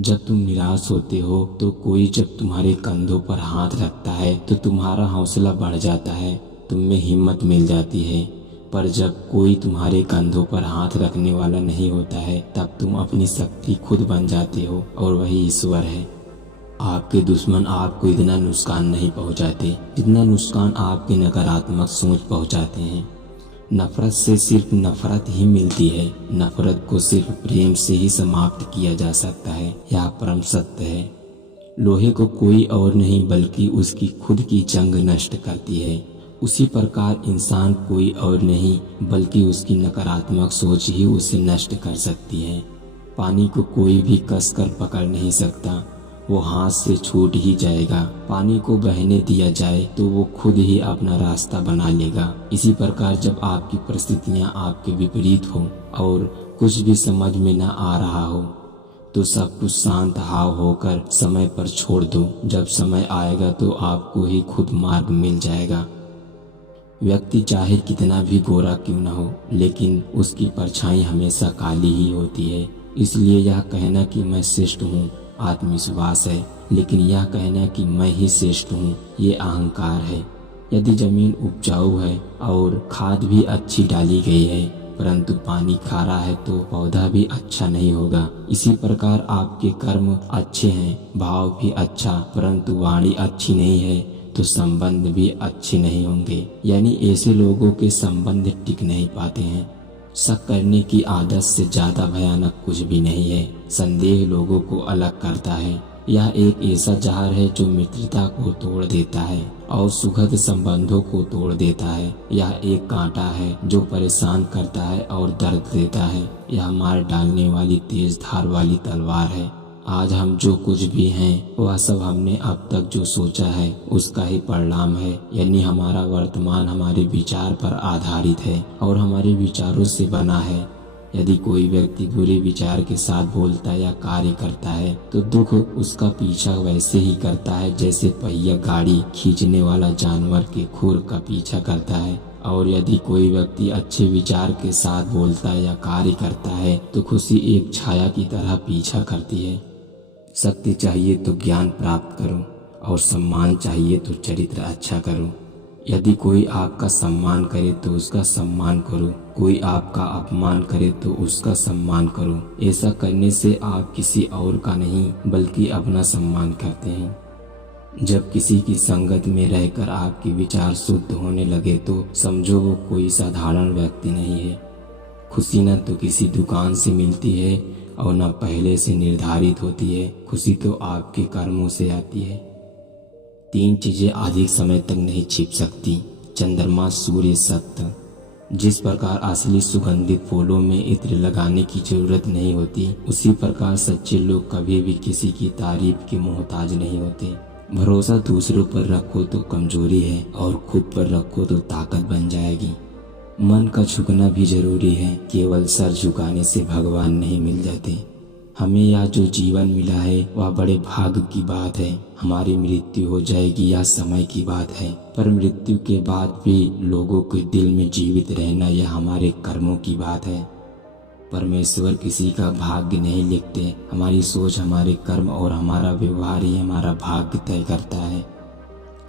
जब तुम निराश होते हो तो कोई जब तुम्हारे कंधों पर हाथ रखता है तो तुम्हारा हौसला बढ़ जाता है, तुम में हिम्मत मिल जाती है। पर जब कोई तुम्हारे कंधों पर हाथ रखने वाला नहीं होता है तब तुम अपनी शक्ति खुद बन जाते हो और वही ईश्वर है। आपके दुश्मन आपको इतना नुकसान नहीं पहुंचाते जितना नुकसान आपकी नकारात्मक सोच पहुंचाते हैं। नफरत से सिर्फ नफरत ही मिलती है। नफरत को सिर्फ प्रेम से ही समाप्त किया जा सकता है, यह परम सत्य है। लोहे को कोई और नहीं बल्कि उसकी खुद की जंग नष्ट करती है। उसी प्रकार इंसान कोई और नहीं बल्कि उसकी नकारात्मक सोच ही उसे नष्ट कर सकती है। पानी को कोई भी कसकर पकड़ नहीं सकता, वो हाथ से छूट ही जाएगा। पानी को बहने दिया जाए तो वो खुद ही अपना रास्ता बना लेगा। इसी प्रकार जब आपकी परिस्थितियां आपके विपरीत हो और कुछ भी समझ में न आ रहा हो तो सब कुछ शांत हाव होकर समय पर छोड़ दो। जब समय आएगा तो आपको ही खुद मार्ग मिल जाएगा। व्यक्ति चाहे कितना भी गोरा क्यों न हो, लेकिन उसकी परछाई हमेशा काली ही होती है। इसलिए यह कहना कि मैं श्रेष्ठ हूँ आत्मविश्वास है, लेकिन यह कहना कि मैं ही श्रेष्ठ हूँ ये अहंकार है। यदि जमीन उपजाऊ है और खाद भी अच्छी डाली गई है परंतु पानी खारा है तो पौधा भी अच्छा नहीं होगा। इसी प्रकार आपके कर्म अच्छे हैं, भाव भी अच्छा, परंतु वाणी अच्छी नहीं है तो संबंध भी अच्छे नहीं होंगे। यानी ऐसे लोगों के संबंध टिक नहीं पाते हैं। शक करने की आदत से ज्यादा भयानक कुछ भी नहीं है। संदेह लोगों को अलग करता है। यह एक ऐसा जहर है जो मित्रता को तोड़ देता है और सुखद संबंधों को तोड़ देता है। यह एक कांटा है जो परेशान करता है और दर्द देता है। यह मार डालने वाली तेज धार वाली तलवार है। आज हम जो कुछ भी हैं वह सब हमने अब तक जो सोचा है उसका ही परिणाम है। यानी हमारा वर्तमान हमारे विचार पर आधारित है और हमारे विचारों से बना है। यदि कोई व्यक्ति बुरे विचार के साथ बोलता या कार्य करता है तो दुख उसका पीछा वैसे ही करता है जैसे पहिया गाड़ी खींचने वाला जानवर के खुर का पीछा करता है। और यदि कोई व्यक्ति अच्छे विचार के साथ बोलता या कार्य करता है तो खुशी एक छाया की तरह पीछा करती है। शक्ति चाहिए तो ज्ञान प्राप्त करो और सम्मान चाहिए तो चरित्र अच्छा करो। यदि कोई आपका सम्मान करे तो उसका सम्मान करो, कोई आपका अपमान करे तो उसका सम्मान करो। ऐसा करने से आप किसी और का नहीं बल्कि अपना सम्मान करते हैं। जब किसी की संगत में रहकर आपके विचार शुद्ध होने लगे तो समझो वो कोई साधारण व्यक्ति नहीं है। खुशी न तो किसी दुकान से मिलती है और न पहले से निर्धारित होती है। खुशी तो आपके कर्मों से आती है। 3 चीजें अधिक समय तक नहीं छिप सकती, चंद्रमा, सूर्य, सत्य। जिस प्रकार असली सुगंधित फूलों में इत्र लगाने की जरूरत नहीं होती, उसी प्रकार सच्चे लोग कभी भी किसी की तारीफ के मोहताज नहीं होते। भरोसा दूसरों पर रखो तो कमजोरी है और खुद पर रखो तो ताकत बन जाएगी। मन का झुकना भी जरूरी है, केवल सर झुकाने से भगवान नहीं मिल जाते। हमें यह जो जीवन मिला है वह बड़े भाग्य की बात है। हमारी मृत्यु हो जाएगी यह समय की बात है, पर मृत्यु के बाद भी लोगों के दिल में जीवित रहना यह हमारे कर्मों की बात है। परमेश्वर किसी का भाग्य नहीं लिखते, हमारी सोच, हमारे कर्म और हमारा व्यवहार ही हमारा भाग्य तय करता है।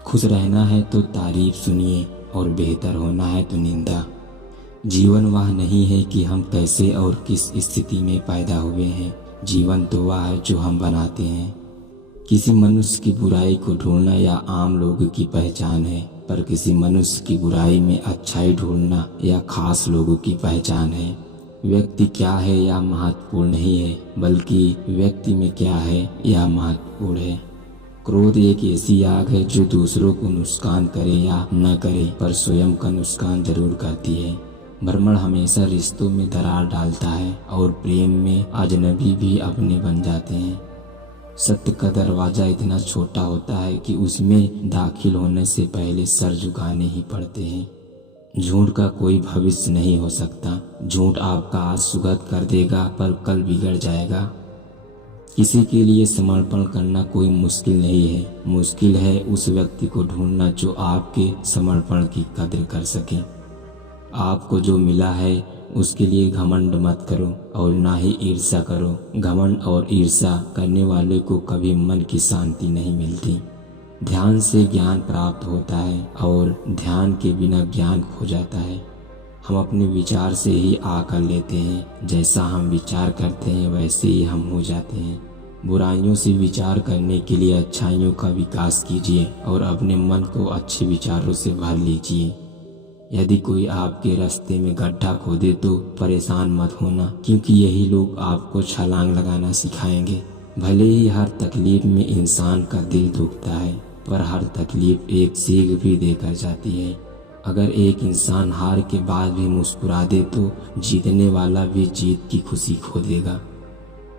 खुश रहना है तो तारीफ सुनिए और बेहतर होना है तो निंदा। जीवन वह नहीं है कि हम कैसे और किस स्थिति में पैदा हुए हैं, जीवन तो वह है जो हम बनाते हैं। किसी मनुष्य की बुराई को ढूंढना या आम लोगों की पहचान है, पर किसी मनुष्य की बुराई में अच्छाई ढूंढना या खास लोगों की पहचान है। व्यक्ति क्या है यह महत्वपूर्ण नहीं है, बल्कि व्यक्ति में क्या है यह महत्वपूर्ण है। क्रोध एक ऐसी आग है जो दूसरों को नुकसान करे या न करे पर स्वयं का नुकसान जरूर करती है। भ्रमण हमेशा रिश्तों में दरार डालता है और प्रेम में अजनबी भी अपने बन जाते हैं। सत्य का दरवाजा इतना छोटा होता है कि उसमें दाखिल होने से पहले सर झुकाने ही पड़ते हैं। झूठ का कोई भविष्य नहीं हो सकता। झूठ आपका आज सुगत कर देगा पर कल बिगड़ जाएगा। किसी के लिए समर्पण करना कोई मुश्किल नहीं है, मुश्किल है उस व्यक्ति को ढूंढना जो आपके समर्पण की कद्र कर सके। आपको जो मिला है उसके लिए घमंड मत करो और ना ही ईर्ष्या करो। घमंड और ईर्ष्या करने वाले को कभी मन की शांति नहीं मिलती। ध्यान से ज्ञान प्राप्त होता है और ध्यान के बिना ज्ञान खो जाता है। हम अपने विचार से ही आकर लेते हैं। जैसा हम विचार करते हैं वैसे ही हम हो जाते हैं। बुराइयों से विचार करने के लिए अच्छाइयों का विकास कीजिए और अपने मन को अच्छे विचारों से भर लीजिए। यदि कोई आपके रास्ते में गड्ढा खोदे तो परेशान मत होना, क्योंकि यही लोग आपको छलांग लगाना सिखाएंगे। भले ही हर तकलीफ में इंसान का दिल दुखता है, पर हर तकलीफ एक सीख भी देकर जाती है। अगर एक इंसान हार के बाद भी मुस्कुरा दे तो जीतने वाला भी जीत की खुशी खो देगा।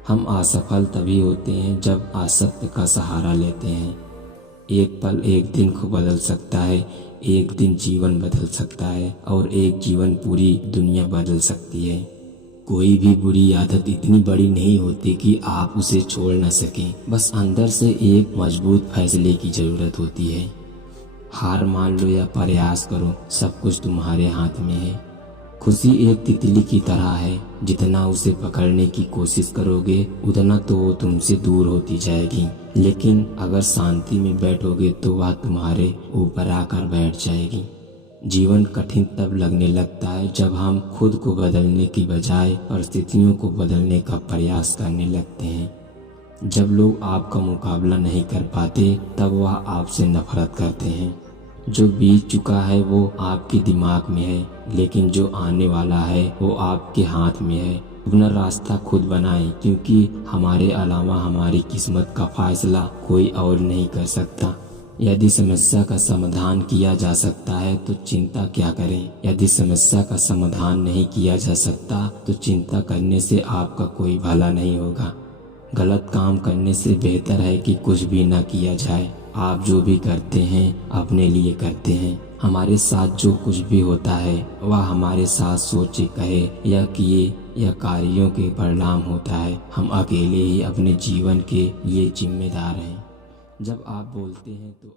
हम असफल तभी होते हैं जब आसक्त का सहारा लेते हैं। एक पल एक दिन को बदल सकता है, एक दिन जीवन बदल सकता है और एक जीवन पूरी दुनिया बदल सकती है। कोई भी बुरी आदत इतनी बड़ी नहीं होती कि आप उसे छोड़ न सकें। बस अंदर से एक मजबूत फैसले की जरूरत होती है। हार मान लो या प्रयास करो, सब कुछ तुम्हारे हाथ में है। खुशी एक तितली की तरह है, जितना उसे पकड़ने की कोशिश करोगे उतना तो वो तुमसे दूर होती जाएगी, लेकिन अगर शांति में बैठोगे तो वह तुम्हारे ऊपर आकर बैठ जाएगी। जीवन कठिन तब लगने लगता है जब हम खुद को बदलने की बजाय परिस्थितियों को बदलने का प्रयास करने लगते हैं। जब लोग आपका मुकाबला नहीं कर पाते तब वह आपसे नफरत करते हैं। जो बीत चुका है वो आपके दिमाग में है, लेकिन जो आने वाला है वो आपके हाथ में है। अपना रास्ता खुद बनाएं, क्योंकि हमारे अलावा हमारी किस्मत का फैसला कोई और नहीं कर सकता। यदि समस्या का समाधान किया जा सकता है तो चिंता क्या करें। यदि समस्या का समाधान नहीं किया जा सकता तो चिंता करने से आपका कोई भला नहीं होगा। गलत काम करने से बेहतर है कि कुछ भी न किया जाए। आप जो भी करते हैं अपने लिए करते हैं। हमारे साथ जो कुछ भी होता है वह हमारे साथ सोचे, कहे या किए या कार्यों के परिणाम होता है। हम अकेले ही अपने जीवन के लिए जिम्मेदार हैं। जब आप बोलते हैं तो